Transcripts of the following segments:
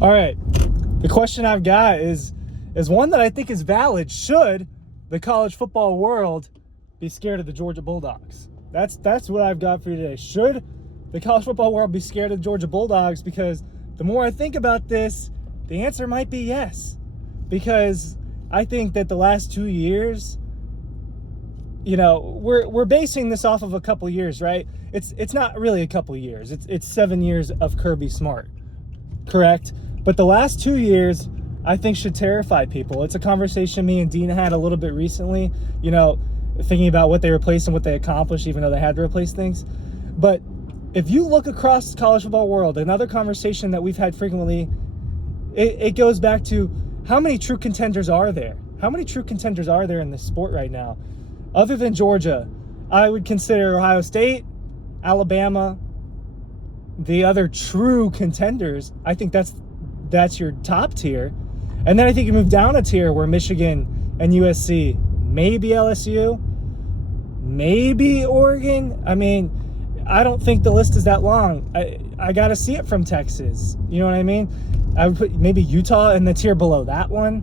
All right. The question I've got is one that I think is valid. Should the college football world be scared of the Georgia Bulldogs? That's what I've got for you today. Should the college football world be scared of the Georgia Bulldogs? Because the more I think about this, the answer might be yes. Because I think that the last 2 years, we're basing this off of a couple years, right? It's not really a couple years. It's 7 years of Kirby Smart, correct? But the last 2 years, I think, should terrify people. It's a conversation me and Dina had a little bit recently, thinking about what they replaced and what they accomplished, even though they had to replace things. But if you look across the college football world, another conversation that we've had frequently, it goes back to how many true contenders are there? How many true contenders are there in this sport right now? Other than Georgia, I would consider Ohio State, Alabama, the other true contenders. I think that's your top tier. And then I think you move down a tier where Michigan and USC, maybe LSU, maybe Oregon. I mean, I don't think the list is that long. I got to see it from Texas. You know what I mean? I would put maybe Utah in the tier below that one.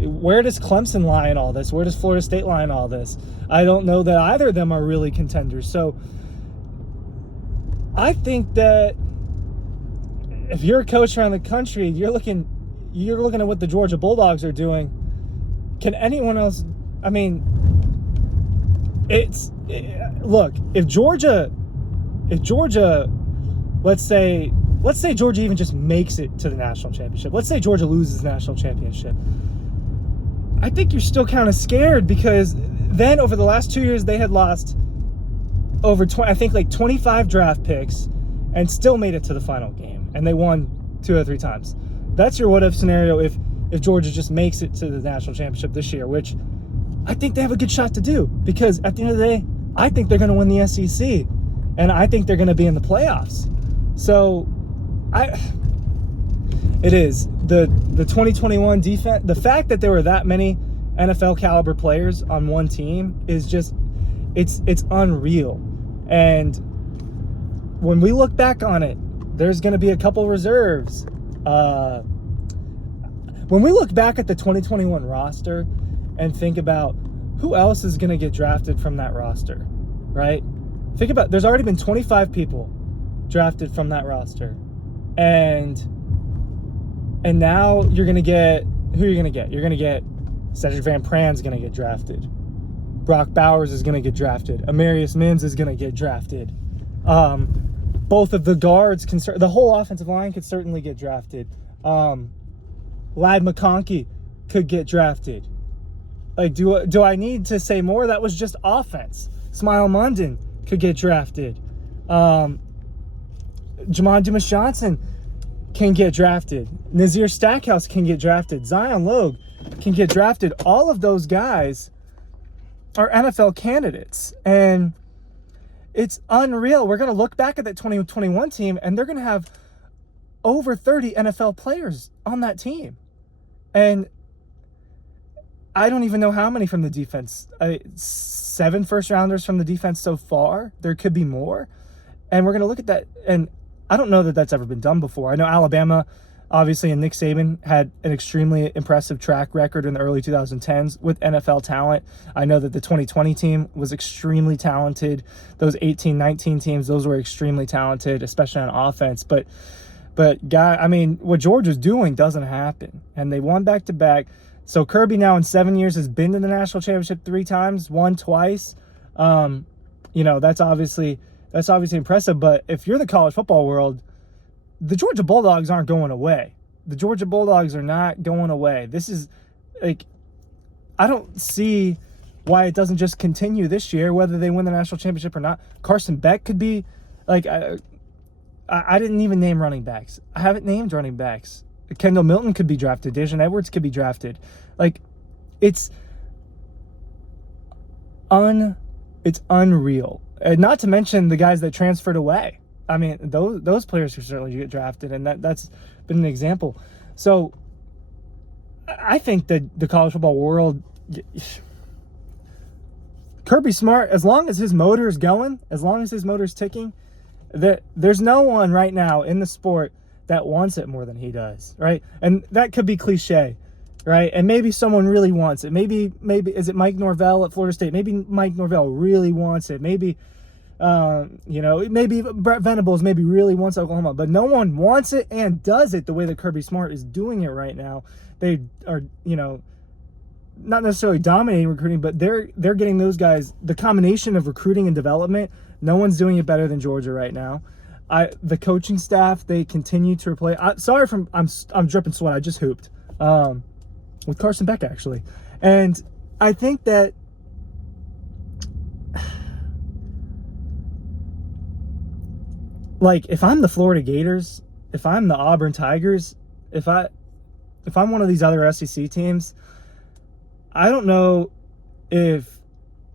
Where does Clemson lie in all this? Where does Florida State lie in all this? I don't know that either of them are really contenders. So I think that if you're a coach around the country, you're looking at what the Georgia Bulldogs are doing. Can anyone else? I mean, look, if Georgia, let's say Georgia even just makes it to the national championship. Let's say Georgia loses the national championship. I think you're still kind of scared, because then over the last 2 years they had lost over 25 draft picks and still made it to the final game, and they won 2 or 3 times. That's your what if scenario if Georgia just makes it to the national championship this year, which I think they have a good shot to do, because at the end of the day, I think they're going to win the SEC, and I think they're going to be in the playoffs. So it is the 2021 defense. The fact that there were that many NFL caliber players on one team is just it's unreal. And when we look back on it, there's going to be a couple reserves. When we look back at the 2021 roster and think about who else is going to get drafted from that roster, right? Think about, there's already been 25 people drafted from that roster. And now you're going to get, who you're going to get? You're going to get Cedric Van Pran's going to get drafted. Brock Bowers is going to get drafted. Amarius Mims is going to get drafted. Both of the guards, the whole offensive line could certainly get drafted. Ladd McConkey could get drafted. Like, do I need to say more? That was just offense. Smile London could get drafted. Jamon Dumas Johnson can get drafted. Nazir Stackhouse can get drafted. Zion Logue can get drafted. All of those guys are NFL candidates. And it's unreal. We're going to look back at that 2021 team, and they're going to have over 30 NFL players on that team. And I don't even know how many from the defense. 7 first-rounders from the defense so far. There could be more. And we're going to look at that, and I don't know that that's ever been done before. I know Alabama, obviously, and Nick Saban had an extremely impressive track record in the early 2010s with NFL talent. I know that the 2020 team was extremely talented. Those 18-19 teams, those were extremely talented, especially on offense. But what Georgia's doing doesn't happen. And they won back-to-back. So Kirby now in 7 years has been to the national championship 3 times, won twice. That's obviously impressive. But if you're the college football world, the Georgia Bulldogs aren't going away. The Georgia Bulldogs are not going away. This is, like, I don't see why it doesn't just continue this year, whether they win the national championship or not. Carson Beck could be, like, I didn't even name running backs. I haven't named running backs. Kendall Milton could be drafted. Dejan Edwards could be drafted. Like, it's unreal. And not to mention the guys that transferred away. I mean, those players who certainly get drafted, and that's been an example. So I think that the college football world, Kirby Smart, as long as his motor is going, as long as his motor is ticking, there's no one right now in the sport that wants it more than he does, right? And that could be cliche, right? And maybe someone really wants it. Maybe is it Mike Norvell at Florida State? Maybe Mike Norvell really wants it. Maybe maybe Brett Venables maybe really wants Oklahoma, but no one wants it and does it the way that Kirby Smart is doing it right now. They are, not necessarily dominating recruiting, but they're getting those guys, the combination of recruiting and development. No one's doing it better than Georgia right now. The coaching staff, they continue to replace. I'm dripping sweat. I just hooped with Carson Beck actually, and I think that like if I'm the Florida Gators, if I'm the Auburn Tigers, if I'm one of these other SEC teams, I don't know if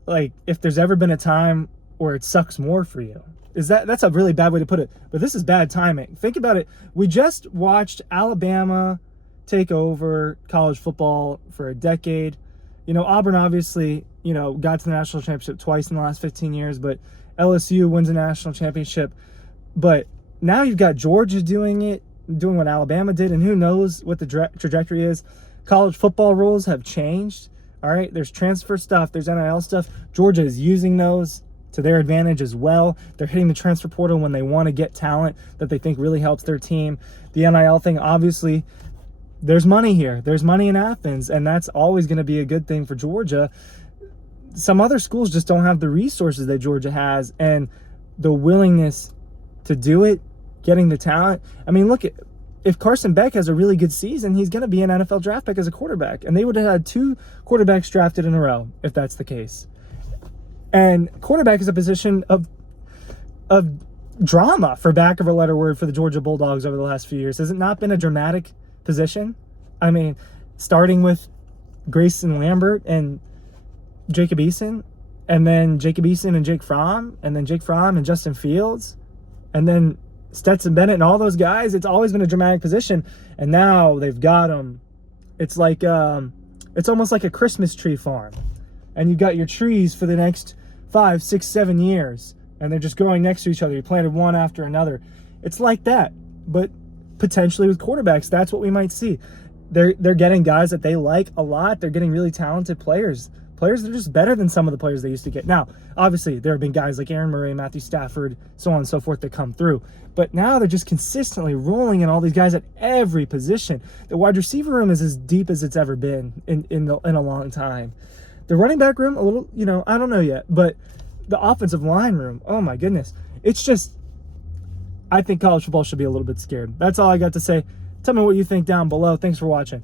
there's ever been a time where it sucks more for you. That's a really bad way to put it, but this is bad timing. Think about it. We just watched Alabama take over college football for a decade. Auburn obviously, got to the national championship twice in the last 15 years, but LSU wins a national championship. But now you've got Georgia doing what Alabama did, and who knows what the trajectory is. College football rules have changed, all right? There's transfer stuff, there's NIL stuff. Georgia is using those to their advantage as well. They're hitting the transfer portal when they want to get talent that they think really helps their team. The NIL thing, obviously, there's money here. There's money in Athens, and that's always going to be a good thing for Georgia. Some other schools just don't have the resources that Georgia has and the willingness to do it, getting the talent. I mean, look, if Carson Beck has a really good season, he's going to be an NFL draft pick as a quarterback. And they would have had 2 quarterbacks drafted in a row if that's the case. And quarterback is a position of drama, for lack of a better word, for the Georgia Bulldogs over the last few years. Has it not been a dramatic position? I mean, starting with Grayson Lambert and Jacob Eason, and then Jacob Eason and Jake Fromm, and then Jake Fromm and Justin Fields, and then Stetson Bennett and all those guys. It's always been a dramatic position, and now they've got them. It's like it's almost like a Christmas tree farm, and you've got your trees for the next 5, 6, 7 years, and they're just growing next to each other. You planted one after another. It's like that, but potentially with quarterbacks, that's what we might see. They're getting guys that they like a lot. They're getting really talented players that are just better than some of the players they used to get. Now, obviously, there have been guys like Aaron Murray, Matthew Stafford, so on and so forth that come through. But now they're just consistently rolling in all these guys at every position. The wide receiver room is as deep as it's ever been in a long time. The running back room, a little, I don't know yet. But the offensive line room, oh my goodness. It's just, I think college football should be a little bit scared. That's all I got to say. Tell me what you think down below. Thanks for watching.